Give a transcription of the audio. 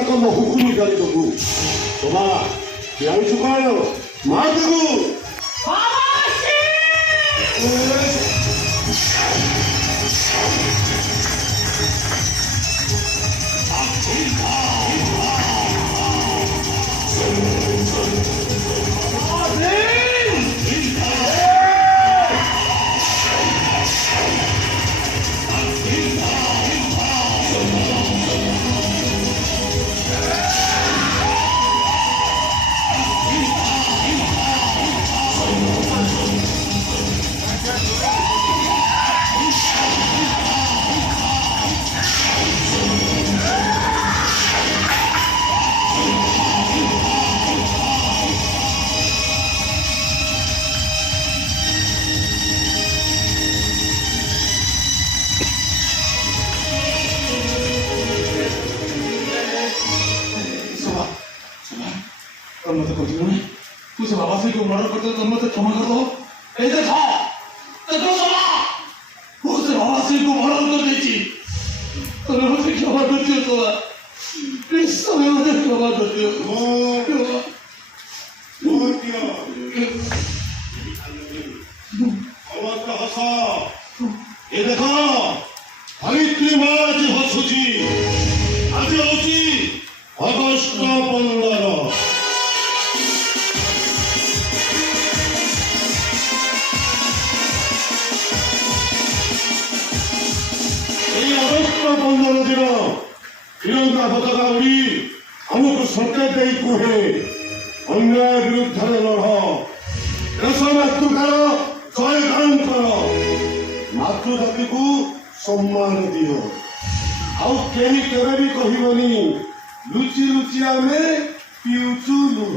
ତାଙ୍କ ହୁକୁମ ଜାଣିଦବୁ ତମା ଜାଣିଛୁ କଣ ମା ଦେବୁ मत कर तू से बाबा से क्यों मर्डर करते तो मत क्षमा कर दो ऐसे था देखो बाबा वो से बाबा से को मर्डर कर देती तो मत क्षमा करते हो तो प्लीज समय मत क्षमा करते हो और क्या और का हंसा ये देखो हरित्री माज हसुची आज होची अगस्त 15 15 दिन तिरंगा पताका उड़ी हमको संकेत दे कुहे अन्याय विरुद्ध लड़ देश मातृकार जयगान कर मातृजाति को सम्मान दियो आउ केही केवे भी कहबनी लुचि लुचि आमे पिउचु लुह